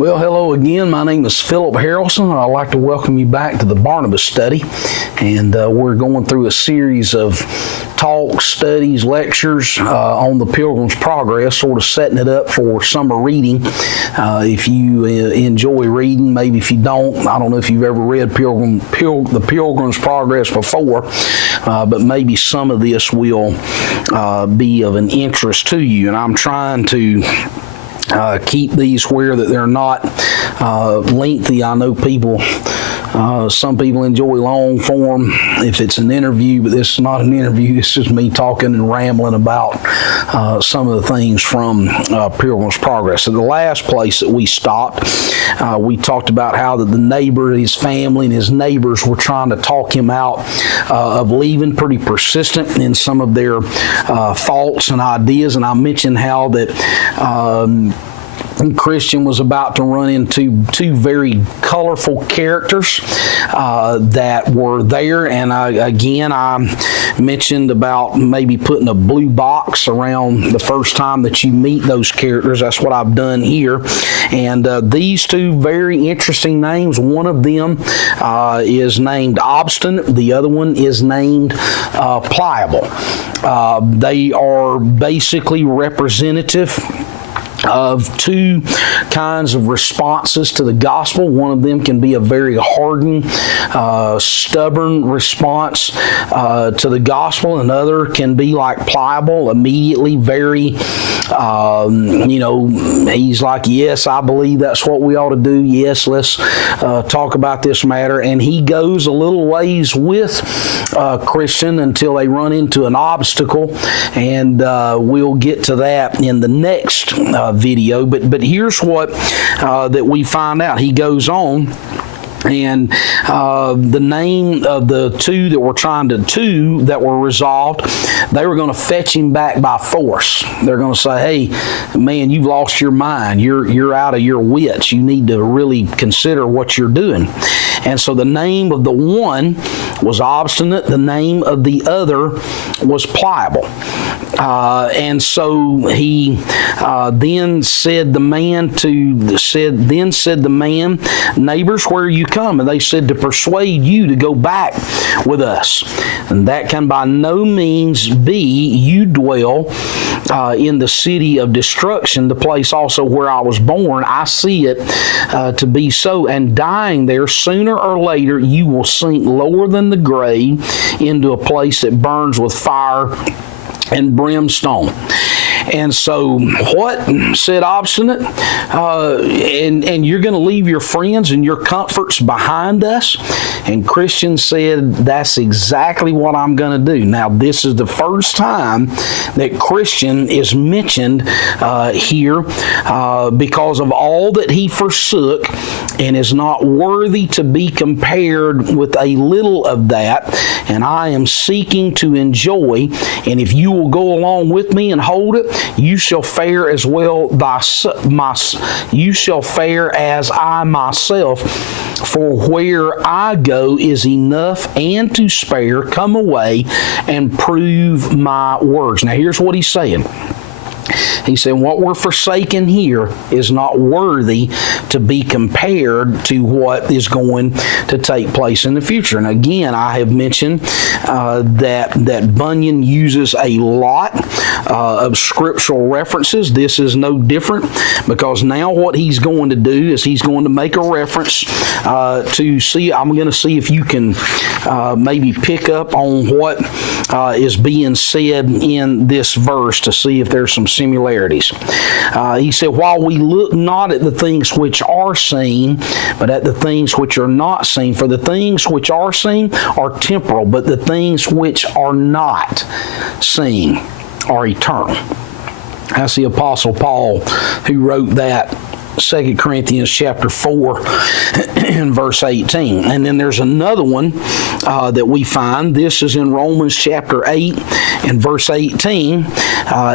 Well, hello again. My name is Philip Harrelson. I'd like to welcome you back to the Barnabas Study. And we're going through a series of talks, studies, lectures on the Pilgrim's Progress, sort of setting it up for summer reading. If you enjoy reading, maybe if you don't, I don't know if you've ever read the Pilgrim's Progress before, but maybe some of this will be of an interest to you. And I'm trying to keep these where that they're not lengthy. I know some people enjoy long form if it's an interview, but this is not an interview. This is me talking and rambling about some of the things from Pilgrim's Progress. So the last place that we stopped, we talked about how the neighbor, his family, and his neighbors were trying to talk him out of leaving, pretty persistent in some of their thoughts and ideas. And I mentioned how that Christian was about to run into two very colorful characters that were there, and I mentioned about maybe putting a blue box around the first time that you meet those characters. That's what I've done here, and these two very interesting names. One of them is named Obstinate, the other one is named Pliable. They are basically representative of two kinds of responses to the gospel. One of them can be a very hardened, stubborn response to the gospel. Another can be like Pliable, immediately very, he's like, yes, I believe that's what we ought to do. Yes, let's talk about this matter. And he goes a little ways with Christian until they run into an obstacle, and we'll get to that in the next video, but here's what that we find out. He goes on, and the name of the two that were resolved, they were going to fetch him back by force. They're going to say, hey, man, you've lost your mind. You're out of your wits. You need to really consider what you're doing. And so the name of the one was Obstinate. The name of the other was Pliable. And so he then said the man, neighbors, where are you come? And they said, to persuade you to go back with us. And that can by no means be. You dwell in the city of destruction, the place also where I was born. I see it to be so. And dying there, sooner or later, you will sink lower than the grave into a place that burns with fire and brimstone. And so what said Obstinate? And you're going to leave your friends and your comforts behind us? And Christian said, that's exactly what I'm going to do. Now, this is the first time that Christian is mentioned here because of all that he forsook and is not worthy to be compared with a little of that. And I am seeking to enjoy, and if you will go along with me and hold it, you shall fare as well you shall fare as I myself, for where I go is enough and to spare. Come away and prove my words. Now here's what he's saying. He said, what we're forsaking here is not worthy to be compared to what is going to take place in the future. And again, I have mentioned that Bunyan uses a lot of scriptural references. This is no different, because now what he's going to do is he's going to make a reference to see. I'm going to see if you can maybe pick up on what is being said in this verse, to see if there's some similarities. He said, while we look not at the things which are seen, but at the things which are not seen. For the things which are seen are temporal, but the things which are not seen are eternal. That's the Apostle Paul who wrote that. 2 Corinthians chapter 4 and verse 18. And then there's another one that we find. This is in Romans chapter 8 and verse 18.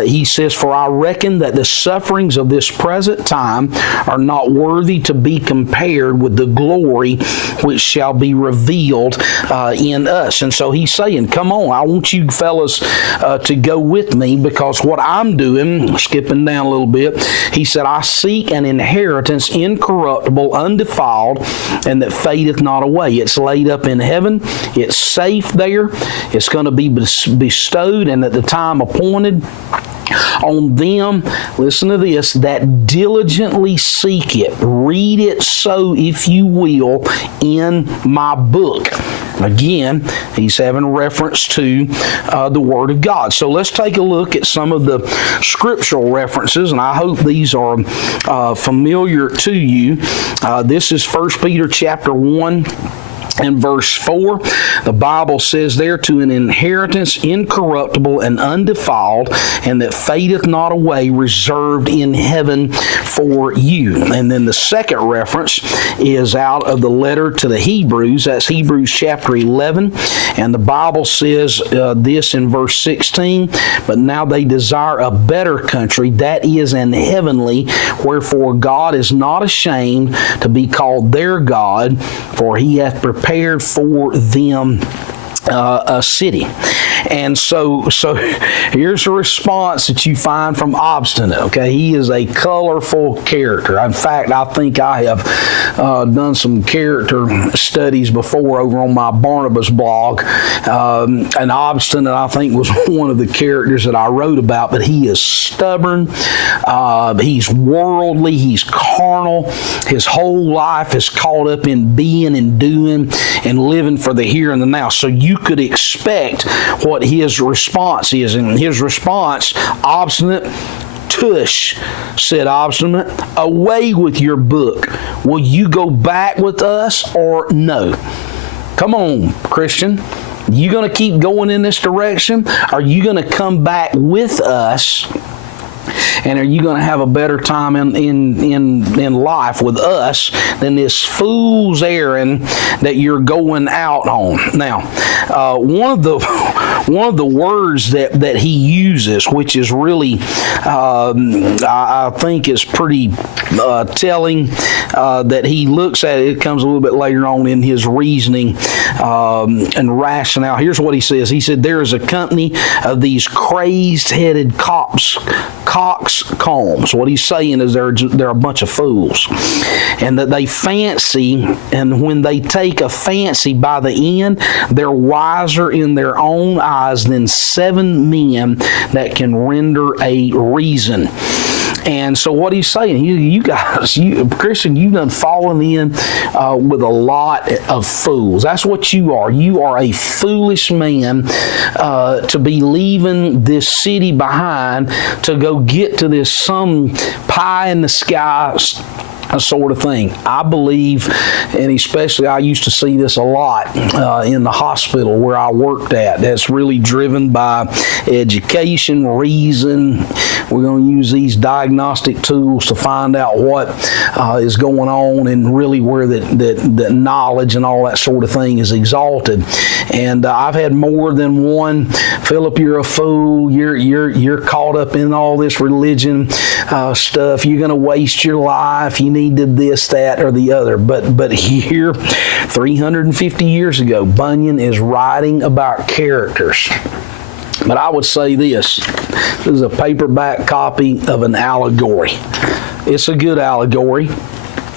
He says, for I reckon that the sufferings of this present time are not worthy to be compared with the glory which shall be revealed in us. And so he's saying, come on, I want you fellas to go with me, because what I'm doing, skipping down a little bit, he said, I seek an inheritance inheritance incorruptible, undefiled, and that fadeth not away. It's laid up in heaven. It's safe there. It's going to be bestowed, and at the time appointed, on them, listen to this, that diligently seek it. Read it so, if you will, in my book. Again, he's having reference to the Word of God. So let's take a look at some of the scriptural references, and I hope these are familiar to you. This is 1 Peter chapter 1. In verse 4, the Bible says there, to an inheritance incorruptible and undefiled, and that fadeth not away, reserved in heaven for you. And then the second reference is out of the letter to the Hebrews. That's Hebrews chapter 11. And the Bible says this in verse 16, but now they desire a better country, that is an heavenly, wherefore God is not ashamed to be called their God, for he hath prepared for them a city. And so here's a response that you find from Obstinate. Okay, he is a colorful character. In fact, I think I have done some character studies before over on my Barnabas blog. And Obstinate, I think, was one of the characters that I wrote about. But he is stubborn. He's worldly. He's carnal. His whole life is caught up in being and doing and living for the here and the now. So you could expect what his response is. And his response, Obstinate, tush, said Obstinate, away with your book. Will you go back with us or no? Come on, Christian. You going to keep going in this direction? Are you going to come back with us? And are you going to have a better time in life with us than this fool's errand that you're going out on? Now, one of the words that he uses, which is really, I think is pretty telling, that he looks at it. It comes a little bit later on in his reasoning and rationale. Here's what he says. He said, there is a company of these crazed-headed coxcombs. What he's saying is they're a bunch of fools, and that they fancy, and when they take a fancy by the end, they're wiser in their own eyes than 7 men that can render a reason. And so what he's saying, you guys, Christian, you've done fallen in with a lot of fools. That's what you are. You are a foolish man to be leaving this city behind to go get to this some pie in the sky sort of thing. I believe, and especially I used to see this a lot in the hospital where I worked at, that's really driven by education, reason. We're going to use these diagnostic tools to find out what is going on, and really where that knowledge and all that sort of thing is exalted. And I've had more than one, Philip, you're a fool, you're caught up in all this religion stuff, you're going to waste your life, you need to this, that, or the other. But here, 350 years ago, Bunyan is writing about characters. But I would say this is a paperback copy of an allegory. It's a good allegory.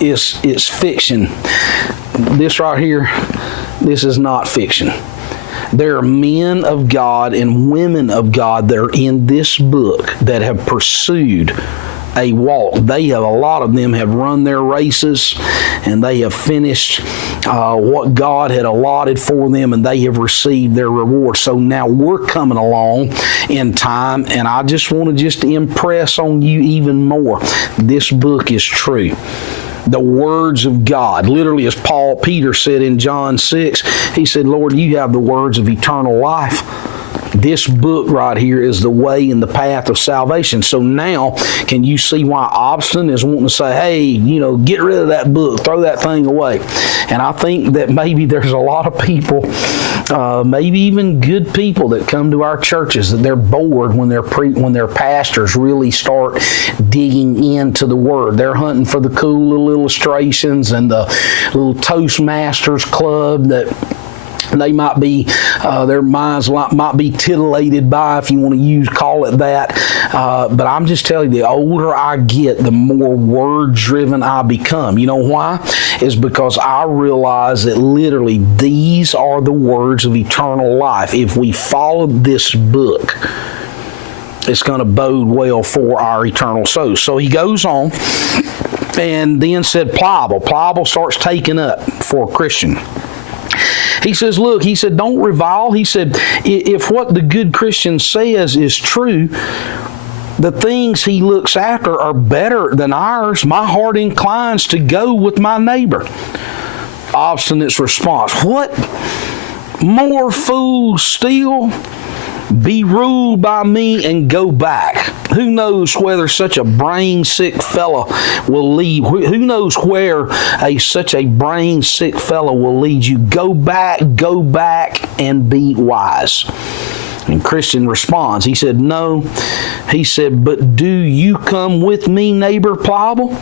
It's fiction. This right here, this is not fiction. There are men of God and women of God that are in this book that have pursued a walk. A lot of them have run their races, and they have finished what God had allotted for them, and they have received their reward. So now we're coming along in time, and I just want to impress on you even more. This book is true. The words of God, literally, as Peter said in John 6, he said, Lord, you have the words of eternal life. This book right here is the way and the path of salvation. So now, can you see why Obstinate is wanting to say, hey, get rid of that book, throw that thing away? And I think that maybe there's a lot of people, maybe even good people that come to our churches, that they're bored when their pastors really start digging into the Word. They're hunting for the cool little illustrations and the little Toastmasters club that They might be, their minds might be titillated by, if you want to call it that. But I'm just telling you, the older I get, the more word-driven I become. You know why? It's because I realize that literally these are the words of eternal life. If we follow this book, it's going to bode well for our eternal souls. So he goes on and then said pliable. Pliable starts taking up for a Christian. He says, look, he said, don't revile. He said, if what the good Christian says is true, the things he looks after are better than ours. My heart inclines to go with my neighbor. Obstinate's response, what? More fools still? Be ruled by me and go back. Who knows whether such a brain-sick fellow will lead? Who knows where such a brain-sick fellow will lead you? Go back, and be wise. And Christian responds. He said, no. He said, but do you come with me, neighbor pliable?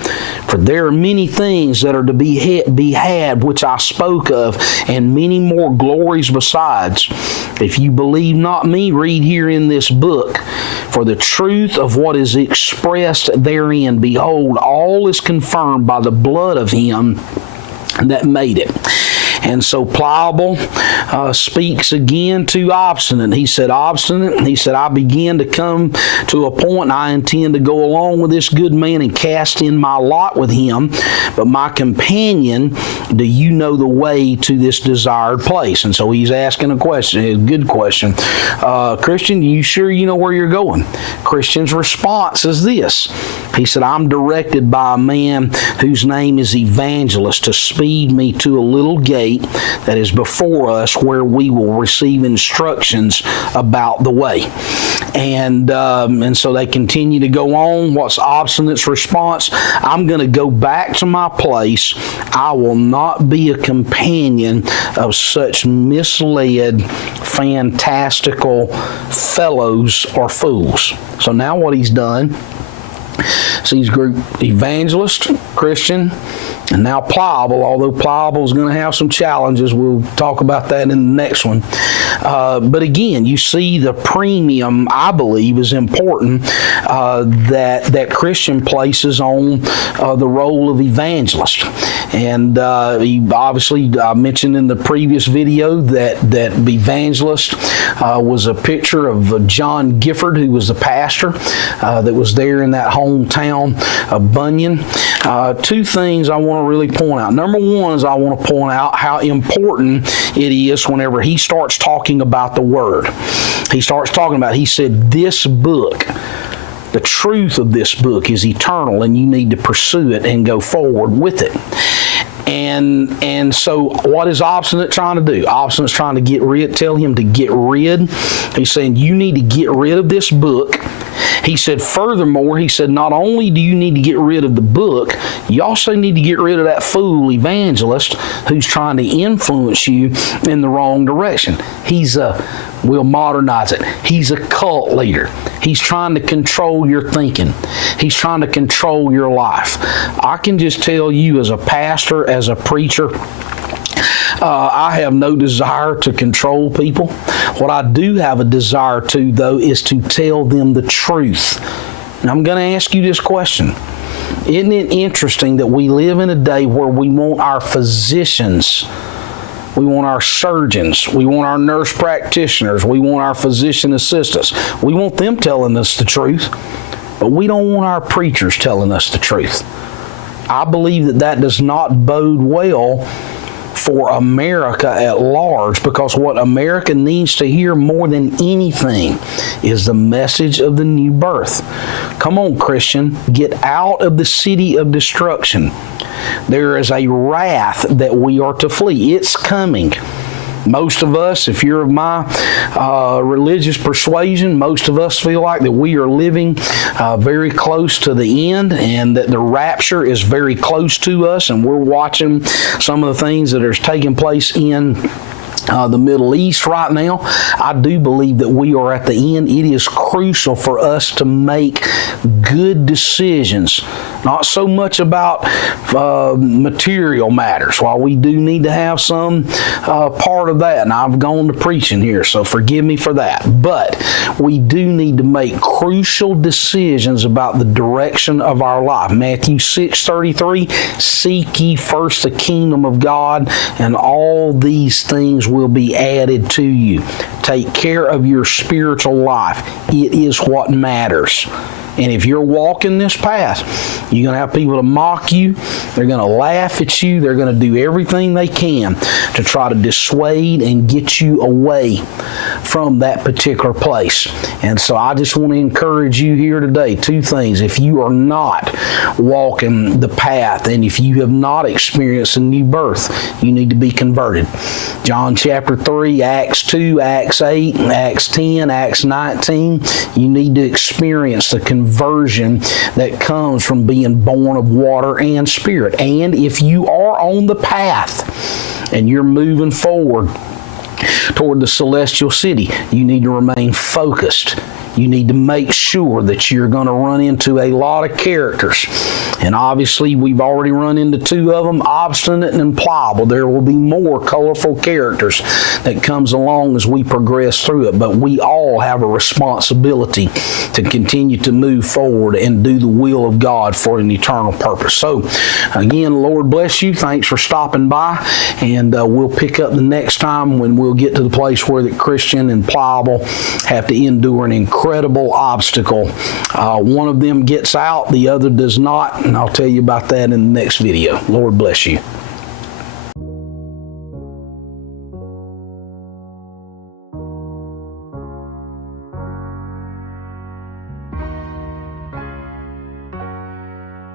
For there are many things that are to be had, which I spoke of, and many more glories besides. If you believe not me, read here in this book. For the truth of what is expressed therein, behold, all is confirmed by the blood of him that made it. And so Pliable speaks again to Obstinate. He said, Obstinate, he said, I begin to come to a point, and I intend to go along with this good man and cast in my lot with him. But my companion, do you know the way to this desired place? And so he's asking a question, a good question. Christian, you sure you know where you're going? Christian's response is this. He said, I'm directed by a man whose name is Evangelist to speed me to a little gate that is before us, where we will receive instructions about the way. And so they continue to go on. What's Obstinate's response? I'm going to go back to my place. I will not be a companion of such misled, fantastical fellows or fools. So now what he's done, so he's grouped Evangelist, Christian, and now Pliable, although Pliable is going to have some challenges. We'll talk about that in the next one. But again, you see the premium, I believe, is important that Christian places on the role of evangelist. And he obviously, I mentioned in the previous video that evangelist was a picture of John Gifford, who was the pastor that was there in that hometown of Bunyan. Two things I want to really point out. Number one is I want to point out how important it is whenever he starts talking about the Word. He starts talking about, he said, this book, the truth of this book is eternal, and you need to pursue it and go forward with it. And so what is Obstinate trying to do? Obstinate's trying to tell him to get rid. He's saying, you need to get rid of this book. He said, furthermore, he said, not only do you need to get rid of the book, you also need to get rid of that fool evangelist who's trying to influence you in the wrong direction. We'll modernize it. He's a cult leader. He's trying to control your thinking. He's trying to control your life. I can just tell you, as a pastor, as a preacher, I have no desire to control people. What I do have a desire to, though, is to tell them the truth. And I'm going to ask you this question. Isn't it interesting that we live in a day where we want our physicians, we want our surgeons, we want our nurse practitioners, we want our physician assistants, we want them telling us the truth, but we don't want our preachers telling us the truth. I believe that does not bode well for America at large, because what America needs to hear more than anything is the message of the new birth. Come on, Christian, get out of the city of destruction. There is a wrath that we are to flee. It's coming. Most of us, if you're of my religious persuasion, most of us feel like that we are living very close to the end, and that the rapture is very close to us, and we're watching some of the things that are taking place in the Middle East right now. I do believe that we are at the end. It is crucial for us to make good decisions not so much about material matters. While we do need to have some part of that, and I've gone to preaching here, so forgive me for that, but we do need to make crucial decisions about the direction of our life. Matthew 6:33, seek ye first the kingdom of God, and all these things will be added to you. Take care of your spiritual life. It is what matters. And if you're walking this path, you're going to have people to mock you. They're going to laugh at you. They're going to do everything they can to try to dissuade and get you away from that particular place. And so I just want to encourage you here today, two things. If you are not walking the path, and if you have not experienced a new birth, you need to be converted. John chapter 3, Acts 2, Acts 8, Acts 10, Acts 19, you need to experience the conversion that comes from being born of water and spirit. And if you are on the path and you're moving forward toward the celestial city, you need to remain focused. You need to make sure that you're going to run into a lot of characters. And obviously, we've already run into two of them, obstinate and pliable. There will be more colorful characters that comes along as we progress through it. But we all have a responsibility to continue to move forward and do the will of God for an eternal purpose. So, again, Lord bless you. Thanks for stopping by. And we'll pick up the next time when we'll get to the place where the Christian and pliable have to endure an incredible obstacle. One of them gets out, the other does not, and I'll tell you about that in the next video. Lord bless you.